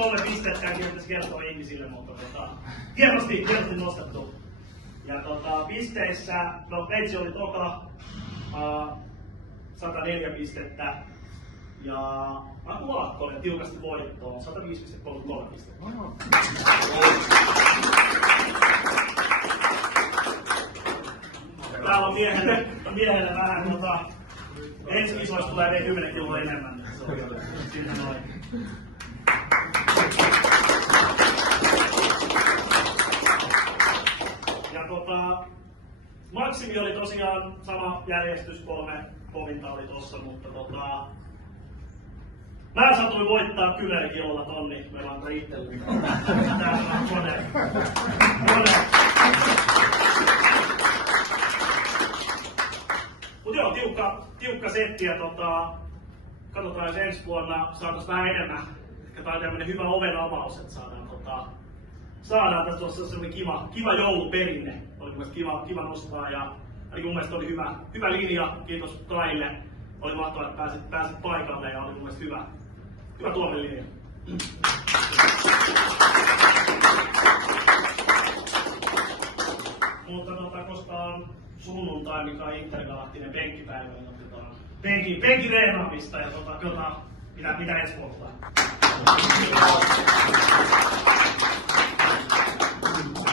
3 pistettä ja pitäisi kertoa ihmisille, mutta hienosti nostettu. Ja pisteissä, no Veitsi oli toka, 104 pistettä. Ja Aku Valakkonen tiukasti voittoon, 105,33 pistettä. Täällä on miehelle vähän, ensi kisoista tulee vielä 10 kiloa enemmän. Se on sinne noin. Ja maksimi oli tosiaan sama järjestys, 3 kovinta oli tossa, mutta mä satuin voittaa 10 kilolla tonni, meillä on itselleni. Täällä on kone. Mut joo, tiukka setti ja katsotaan jos ensi vuonna saataisiin vähän enemmän. Ehkä tää on tämmönen hyvä oven avaus, että saadaan tässä tuossa semmonen kiva jouluperinne. Oli mun mielestä kiva nostaa ja ainakin mun mielestä oli hyvä linja. Kiitos Kaille. Oli mahtavaa, että pääsit paikalle ja oli mun mielestä hyvä tuomilinja. Mutta koska on sunnuntai, mikä on intergalaktinen penkkipäivä, niin otetaan penkireenaamista ja mitä ensi vuonna.